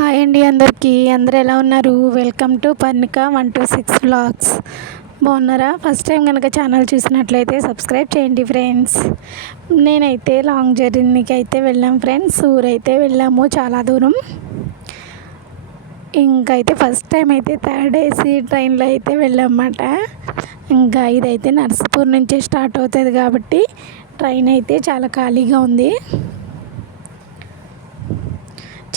Hi అండి అందరికీ. అందరూ ఎలా ఉన్నారు? Welcome to Parnika 126 vlogs. బాగున్నారా? ఫస్ట్ టైం కనుక ఛానల్ చూసినట్లయితే సబ్స్క్రైబ్ చేయండి ఫ్రెండ్స్. నేనైతే లాంగ్ జర్నీకి అయితే వెళ్ళాం ఫ్రెండ్స్. ఊరైతే వెళ్ళాము, చాలా దూరం. ఇంకైతే ఫస్ట్ టైం అయితే థర్డ్ ఏసీ ట్రైన్లో అయితే వెళ్ళామన్నమాట. ఇంకా ఇదైతే నర్సాపూర్ నుంచి స్టార్ట్ అవుతుంది కాబట్టి ట్రైన్ అయితే చాలా ఖాళీగా ఉంది.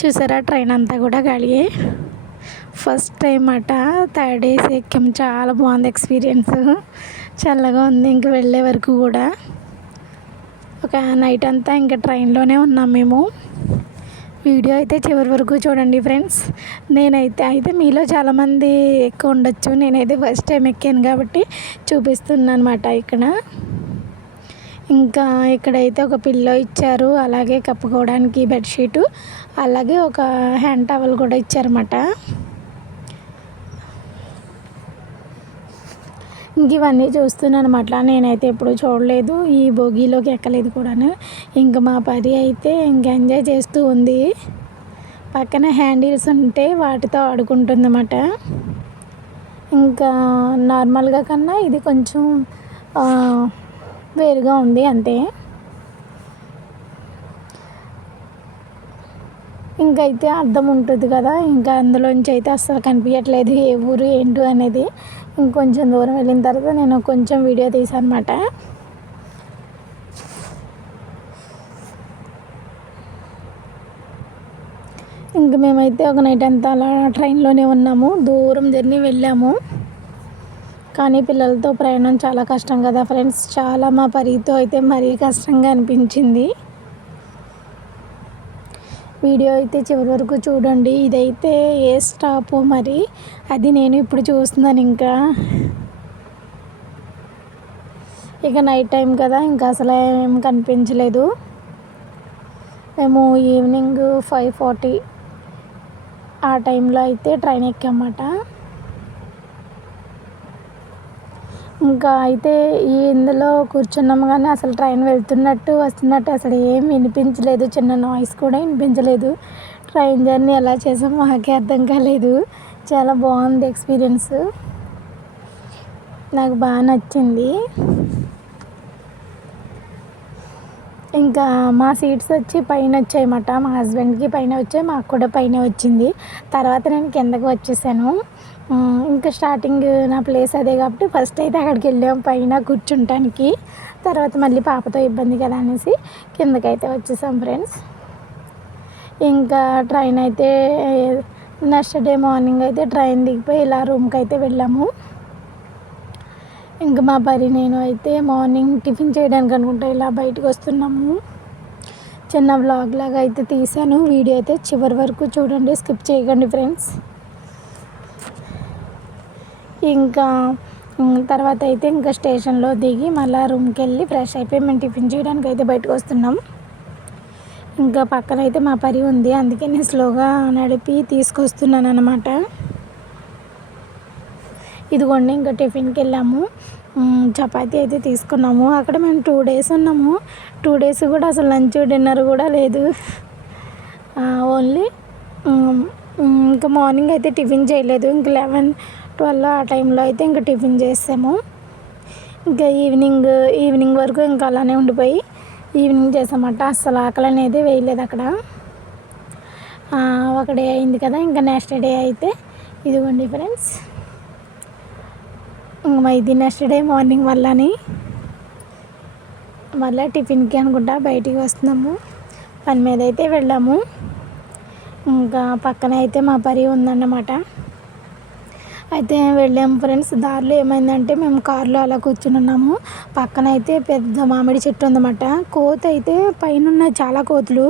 చూసారా, ట్రైన్ అంతా కూడా ఖాళీయే. ఫస్ట్ టైం అట థర్డ్ ఏసీ ఎక్కాం. చాలా బాగుంది ఎక్స్పీరియన్స్. చల్లగా ఉంది. ఇంక వెళ్ళే వరకు కూడా ఒక నైట్ అంతా ఇంకా ట్రైన్లోనే ఉన్నాం మేము. వీడియో అయితే చివరి వరకు చూడండి ఫ్రెండ్స్. నేనైతే మీలో చాలామంది ఎక్కువ ఉండొచ్చు. నేనైతే ఫస్ట్ టైం ఎక్కాను కాబట్టి చూపిస్తున్నాను అనమాట ఇక్కడ. ఇంకా ఇక్కడైతే ఒక పిల్లో ఇచ్చారు, అలాగే కప్పుకోవడానికి బెడ్షీటు, అలాగే ఒక హ్యాండ్ టవల్ కూడా ఇచ్చారన్నమాట. ఇంక ఇవన్నీ చూస్తున్నాను అనమాట. నేనైతే ఎప్పుడు చూడలేదు, ఈ బోగీలోకి ఎక్కలేదు కూడాను. ఇంక మా పరి అయితే ఇంక ఎంజాయ్ చేస్తూ ఉంది. పక్కన హ్యాండిల్స్ ఉంటే వాటితో ఆడుకుంటుందన్నమాట. ఇంకా నార్మల్గా కన్నా ఇది కొంచెం వేరుగా ఉంది అంతే. ఇంకైతే అర్థం ఉంటుంది కదా, ఇంకా అందులోంచి అయితే అస్సలు కనిపించట్లేదు ఏ ఊరు ఏంటో అనేది. ఇంకొంచెం దూరం వెళ్ళిన తర్వాత నేను కొంచెం వీడియో తీసాను అనమాట. ఇంక మేమైతే ఒక నైట్ అంతా అలా ట్రైన్లోనే ఉన్నాము. దూరం జర్నీ వెళ్ళాము. కానీ పిల్లలతో ప్రయాణం చాలా కష్టం కదా ఫ్రెండ్స్. చాలా మా పరితో అయితే మరీ కష్టంగా అనిపించింది. వీడియో అయితే చివరి వరకు చూడండి. ఇదైతే ఏ స్టాప్ మరి అది నేను ఇప్పుడు చూస్తున్నాను. ఇంకా ఇక నైట్ టైం కదా, ఇంకా అసలు ఏం కనిపించలేదు. మేము ఈవినింగ్ 5:40 ఆ టైంలో అయితే ట్రైన్ ఎక్కామన్నమాట. ఇంకా అయితే ఇందులో కూర్చున్నాము కానీ అసలు ట్రైన్ వెళ్తున్నట్టు వస్తున్నట్టు అసలు ఏం వినిపించలేదు. చిన్న నాయిస్ కూడా వినిపించలేదు. ట్రైన్ జర్నీ ఎలా చేసామో మాకే అర్థం కాలేదు. చాలా బాగుంది ఎక్స్పీరియన్స్. నాకు బాగా నచ్చింది. ఇంకా మా సీట్స్ వచ్చి పైన వచ్చాయన్నమాట. మా హస్బెండ్కి పైన వచ్చాయి, మాకు కూడా పైన వచ్చింది. తర్వాత నేను కిందకి వచ్చేసాను. ఇంకా స్టార్టింగ్ నా ప్లేస్ అదే కాబట్టి ఫస్ట్ అయితే అక్కడికి వెళ్ళాము పైన కూర్చుంటానికి. తర్వాత మళ్ళీ పాపతో ఇబ్బంది కదా అనేసి కిందకైతే వచ్చేసాం ఫ్రెండ్స్. ఇంకా ట్రైన్ అయితే నెక్స్ట్ డే మార్నింగ్ అయితే ట్రైన్ దిగిపోయి ఇలా రూమ్కి అయితే వెళ్ళాము. ఇంకా మా పరి నేను అయితే మార్నింగ్ టిఫిన్ చేయడానికి అనుకుంటా ఇలా బయటకు వస్తున్నాము. చిన్న వ్లాగ్ లాగా అయితే తీసాను. వీడియో అయితే చివరి వరకు చూడండి, స్కిప్ చేయకండి ఫ్రెండ్స్. ఇంకా తర్వాత అయితే ఇంకా స్టేషన్లో దిగి మళ్ళీ రూమ్కి వెళ్ళి ఫ్రెష్ అయిపోయి మేము టిఫిన్ చేయడానికి అయితే బయటకు వస్తున్నాం. ఇంకా పక్కన అయితే మా పరి ఉంది, అందుకే నేను స్లోగా నడిపి తీసుకొస్తున్నాను అనమాట. ఇదిగోండి ఇంకా టిఫిన్కి వెళ్ళాము. చపాతీ అయితే తీసుకున్నాము. అక్కడ మేము 2 days ఉన్నాము. 2 days కూడా అసలు లంచ్ డిన్నర్ కూడా లేదు. ఓన్లీ ఇంకా మార్నింగ్ అయితే టిఫిన్ చేయలేదు. ఇంక 11-12 ఆ టైంలో అయితే ఇంకా టిఫిన్ చేసాము. ఇంకా ఈవినింగ్ వరకు ఇంకా అలానే ఉండిపోయి ఈవినింగ్ చేసామట. అస్సలు ఆకలి అనేది వేయలేదు అక్కడ. ఒక డే అయింది కదా, ఇంకా నెక్స్ట్ డే అయితే ఇదిగోండి ఫ్రెండ్స్. ఇది నెక్స్ట్ డే మార్నింగ్ మళ్ళీ టిఫిన్కి అనుకుంటా బయటికి వస్తున్నాము. పని మీద అయితే వెళ్ళాము. ఇంకా పక్కన అయితే మా పరి ఉందన్నమాట. అయితే వెళ్ళాము ఫ్రెండ్స్. దారిలో ఏమైందంటే మేము కారులో అలా కూర్చుని ఉన్నాము. పక్కన అయితే పెద్ద మామిడి చెట్టు ఉందన్నమాట. కోతి అయితే పైన చాలా కోతులు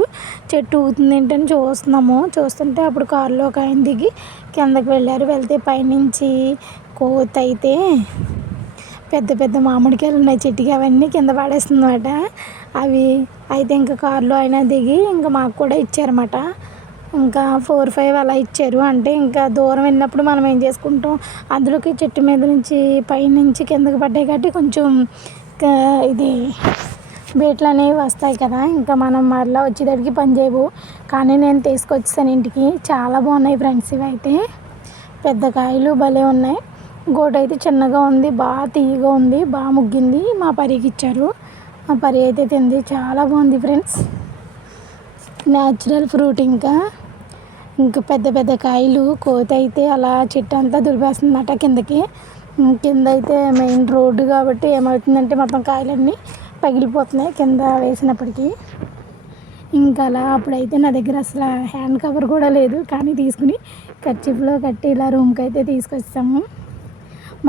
చెట్టు ఊగుతుంది ఏంటని చూస్తుంటే అప్పుడు కారులో ఒక ఆయన దిగి కిందకి వెళ్తే పైనుంచి కోతి అయితే పెద్ద పెద్ద మామిడికాయలు ఉన్నాయి చెట్టుకి, అవన్నీ కింద పడేస్తుందన్నమాట. అవి అయితే ఇంకా కారులో అయినా దిగి ఇంకా మాకు కూడా ఇచ్చారన్నమాట. ఇంకా 4-5 అలా ఇచ్చారు. అంటే ఇంకా దూరం వెళ్ళినప్పుడు మనం ఏం చేసుకుంటాం, అందులోకి చెట్టు మీద నుంచి పైనుంచి కిందకి పడ్డాయి కాబట్టి కొంచెం ఇది బేట్లు అనేవి వస్తాయి కదా, ఇంకా మనం మరలా వచ్చేటడికి పని చేయవు. కానీ నేను తీసుకొచ్చాను ఇంటికి. చాలా బాగున్నాయి ఫ్రెండ్స్. ఇవైతే పెద్ద కాయలు భలే ఉన్నాయి. గోట అయితే చిన్నగా ఉంది, బాగా తీయగా ఉంది, బాగా ముగ్గింది. మా పరికి ఇచ్చారు. మా పరి అయితే తింది. చాలా బాగుంది ఫ్రెండ్స్. Natural fruit. ఇంకా పెద్ద పెద్ద కాయలు. కోత అయితే అలా చెట్టు అంతా దులిపేస్తుందన్నమాట కిందకి. కింద అయితే మెయిన్ రోడ్డు కాబట్టి ఏమవుతుందంటే మొత్తం కాయలన్నీ పగిలిపోతున్నాయి కింద వేసినప్పటికీ. ఇంకా అలా అప్పుడైతే నా దగ్గర అసలు హ్యాండ్ కవర్ కూడా లేదు, కానీ తీసుకుని కర్చీఫ్లో కట్టి ఇలా రూమ్కి అయితే తీసుకొచ్చాము.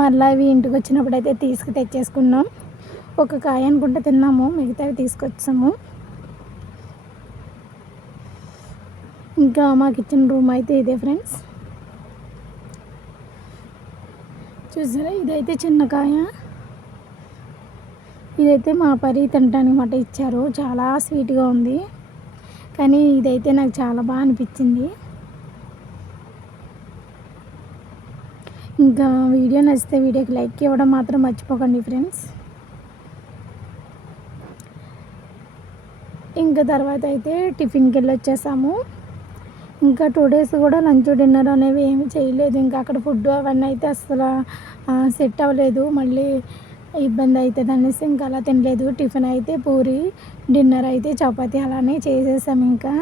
మళ్ళీ అవి ఇంటికి వచ్చినప్పుడు అయితే తెచ్చేసుకున్నాం. ఒక కాయ అనుకుంటే తిన్నాము, మిగతావి తీసుకొచ్చాము. ఇంకా మాకు ఇచ్చిన రూమ్ అయితే ఇదే ఫ్రెండ్స్. చూసారా, ఇదైతే చిన్న కాయ. ఇదైతే మా పరి తినడానికి మాట ఇచ్చారు. చాలా స్వీట్గా ఉంది, కానీ ఇదైతే నాకు చాలా బాగా అనిపించింది. ఇంకా వీడియో నచ్చితే వీడియోకి లైక్ ఇవ్వడం మాత్రం మర్చిపోకండి ఫ్రెండ్స్. ఇంకా తర్వాత అయితే టిఫిన్కి వెళ్ళి వచ్చేసాము. ఇంకా 2 days కూడా లంచ్ డిన్నర్ అనేవి ఏమీ చేయలేదు. ఇంకా అక్కడ ఫుడ్ అవన్నీ అయితే అసలు సెట్ అవ్వలేదు, మళ్ళీ ఇబ్బంది అవుతుంది అనేసి ఇంకా అలా తినలేదు. టిఫిన్ అయితే పూరి, డిన్నర్ అయితే చపాతీ అలానే చేసేసాము. ఇంకా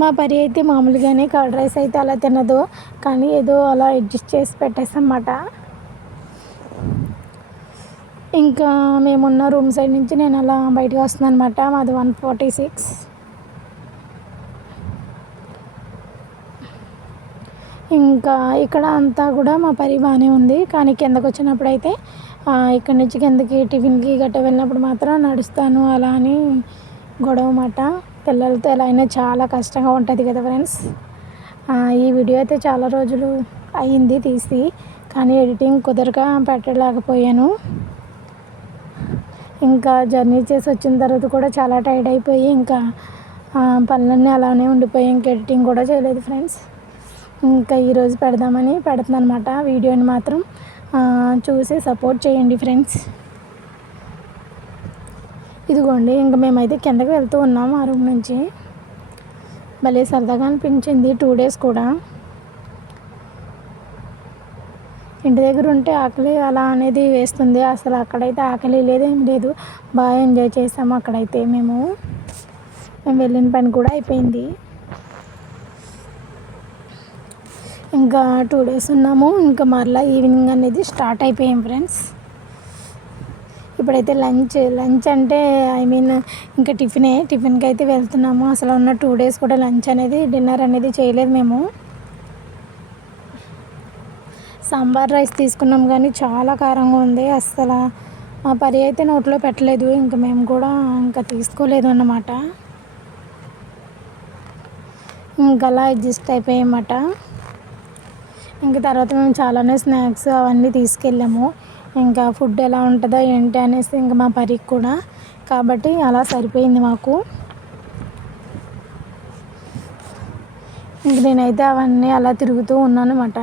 మా పరి అయితే మామూలుగానే కర్డ్ రైస్ అయితే అలా తినదు, కానీ ఏదో అలా అడ్జస్ట్ చేసి పెట్టేసన్నమాట. ఇంకా మేమున్న రూమ్ సైడ్ నుంచి నేను అలా బయటకు వస్తున్నాను అనమాట. మాది 146. ఇంకా ఇక్కడ అంతా కూడా మా పరి బాగానే ఉంది, కానీ కిందకు వచ్చినప్పుడు అయితే ఇక్కడి నుంచి కిందకి టిఫిన్కి గట్ట వెళ్ళినప్పుడు మాత్రం నడుస్తాను అలా అని గొడవ మాట. పిల్లలతో ఎలా అయినా చాలా కష్టంగా ఉంటుంది కదా ఫ్రెండ్స్. ఈ వీడియో అయితే చాలా రోజులు అయ్యింది తీసి, కానీ ఎడిటింగ్ కుదరక పెట్టలేకపోయాను. ఇంకా జర్నీ చేసి వచ్చిన తర్వాత కూడా చాలా టైర్డ్ అయిపోయి ఇంకా పనులన్నీ అలానే ఉండిపోయి ఇంకా ఎడిటింగ్ కూడా చేయలేదు ఫ్రెండ్స్. ఇంకా ఈరోజు పెడదామని పెడుతున్నాను అనమాట. వీడియోని మాత్రం చూసి సపోర్ట్ చేయండి ఫ్రెండ్స్. ఇదిగోండి, ఇంకా మేమైతే కిందకి వెళ్తూ ఉన్నాము ఆ రూమ్ నుంచి. భలే సరదాగా అనిపించింది 2 days కూడా. ఇంటి దగ్గర ఉంటే ఆకలి అలా అనేది వేస్తుంది, అసలు అక్కడైతే ఆకలి లేదు, ఏం లేదు. బాగా ఎంజాయ్ చేసాము అక్కడైతే. మేము వెళ్ళిన పని కూడా అయిపోయింది. ఇంకా 2 days ఉన్నాము. ఇంకా మరలా ఈవినింగ్ అనేది స్టార్ట్ అయిపోయాం ఫ్రెండ్స్. ఇప్పుడైతే లంచ్ అంటే ఇంకా టిఫిన్కి అయితే వెళ్తున్నాము. అసలు ఉన్న 2 days కూడా లంచ్ అనేది డిన్నర్ అనేది చేయలేదు మేము. సాంబార్ రైస్ తీసుకున్నాం, కానీ చాలా కారంగా ఉంది. అస్సలు మా పరి అయితే నోట్లో పెట్టలేదు, ఇంకా మేము కూడా ఇంకా తీసుకోలేదు అన్నమాట. ఇంకా అలా అడ్జస్ట్ అయిపోయామన్నమాట. ఇంకా తర్వాత మేము చాలానే స్నాక్స్ అవన్నీ తీసుకెళ్ళాము. ఇంకా ఫుడ్ ఎలా ఉంటుందో ఏంటి అనేసి ఇంకా మా పరికి కూడా, కాబట్టి అలా సరిపోయింది మాకు. ఇంక నేనైతే అవన్నీ అలా తిరుగుతూ ఉన్నాను అన్నమాట.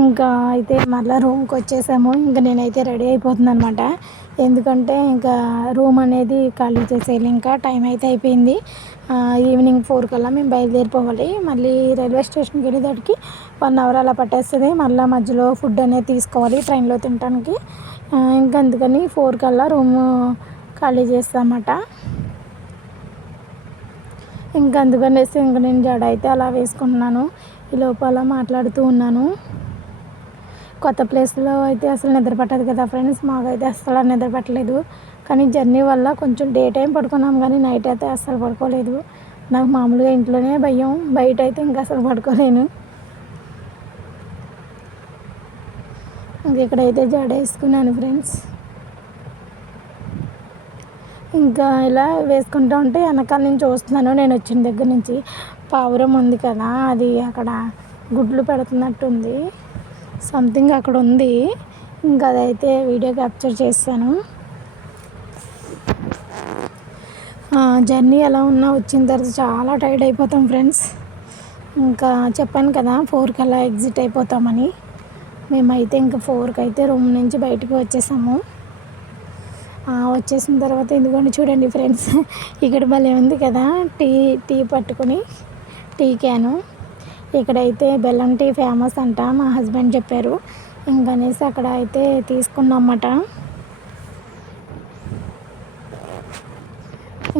ఇంకా అయితే మళ్ళీ రూమ్కి వచ్చేసాము. ఇంకా నేనైతే రెడీ అయిపోతున్నాను అనమాట. ఎందుకంటే ఇంకా రూమ్ అనేది ఖాళీ చేసేయాలి. ఇంకా టైం అయితే అయిపోయింది. ఈవినింగ్ 4 కల్లా మేము బయలుదేరిపోవాలి. మళ్ళీ రైల్వే స్టేషన్కి వెళ్ళేదానికి 1 hour అలా పట్టేస్తుంది. మళ్ళీ మధ్యలో ఫుడ్ అనేది తీసుకోవాలి ట్రైన్లో తినడానికి. ఇంకా అందుకని 4 కల్లా రూమ్ ఖాళీ చేస్తామన్నమాట. ఇంకా అందుకనేసి ఇంకా నేను జడ అయితే అలా వేసుకుంటున్నాను. ఈ లోపల మాట్లాడుతూ ఉన్నాను. కొత్త ప్లేస్లో అయితే అసలు నిద్ర పట్టదు కదా ఫ్రెండ్స్. మాకైతే అసలు నిద్ర పట్టలేదు, కానీ జర్నీ వల్ల కొంచెం డే టైం పడుకున్నాం, కానీ నైట్ అయితే అస్సలు పడుకోలేదు. నాకు మామూలుగా ఇంట్లోనే భయం, బయట అయితే ఇంకా అసలు పడుకోలేను. ఇంక ఇక్కడైతే జడ వేసుకున్నాను ఫ్రెండ్స్. ఇంకా ఇలా వేసుకుంటూ ఉంటే వెనకాల నుంచి చూస్తున్నాను. నేను వచ్చిన దగ్గర నుంచి పావురం ఉంది కదా, అది అక్కడ గుడ్లు పెడుతున్నట్టుంది. సంథింగ్ అక్కడ ఉంది. ఇంకా అదైతే వీడియో క్యాప్చర్ చేశాను. జర్నీ ఎలా ఉన్నా వచ్చిన తర్వాత చాలా టైర్డ్ అయిపోతాం ఫ్రెండ్స్. ఇంకా చెప్పాను కదా 4కి అలా ఎగ్జిట్ అయిపోతామని. మేమైతే ఇంకా 4కి అయితే రూమ్ నుంచి బయటకు వచ్చేసాము. వచ్చేసిన తర్వాత ఎందుకంటే చూడండి ఫ్రెండ్స్, ఇక్కడ భలే ఉంది కదా టీ పట్టుకుని టీ క్యాను. ఇక్కడైతే బెల్లం టీ ఫేమస్ అంట, మా హస్బెండ్ చెప్పారు. ఇంకనేసి అక్కడ అయితే తీసుకున్నమాట.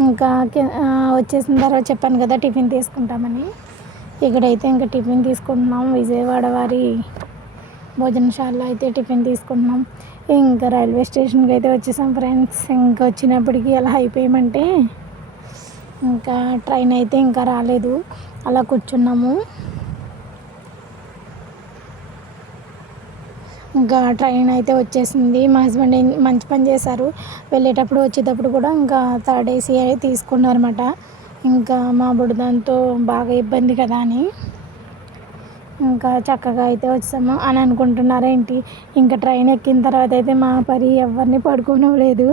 ఇంకా వచ్చేసిన తర్వాత చెప్పాను కదా టిఫిన్ తీసుకుంటామని. ఇక్కడైతే ఇంకా టిఫిన్ తీసుకుంటున్నాం. విజయవాడ వారి భోజనశాలలో అయితే టిఫిన్ తీసుకుంటున్నాం. ఇంకా రైల్వే స్టేషన్కి అయితే వచ్చేసాం ఫ్రెండ్స్. ఇంకా వచ్చినప్పటికీ ఎలా అయిపోయామంటే ఇంకా ట్రైన్ అయితే ఇంకా రాలేదు, అలా కూర్చున్నాము. ఇంకా ట్రైన్ అయితే వచ్చేసింది. మా హస్బెండ్ మంచి పని చేశారు, వెళ్ళేటప్పుడు వచ్చేటప్పుడు కూడా ఇంకా థర్డ్ ఏసీ అయితే తీసుకున్నారన్నమాట. ఇంకా మా బుడదాంతో బాగా ఇబ్బంది కదా అని ఇంకా చక్కగా అయితే వచ్చాము. అని అనుకుంటున్నారా ఏంటి, ఇంకా ట్రైన్ ఎక్కిన తర్వాత అయితే మా పరి ఎవరిని పడుకోనివ్వలేదు.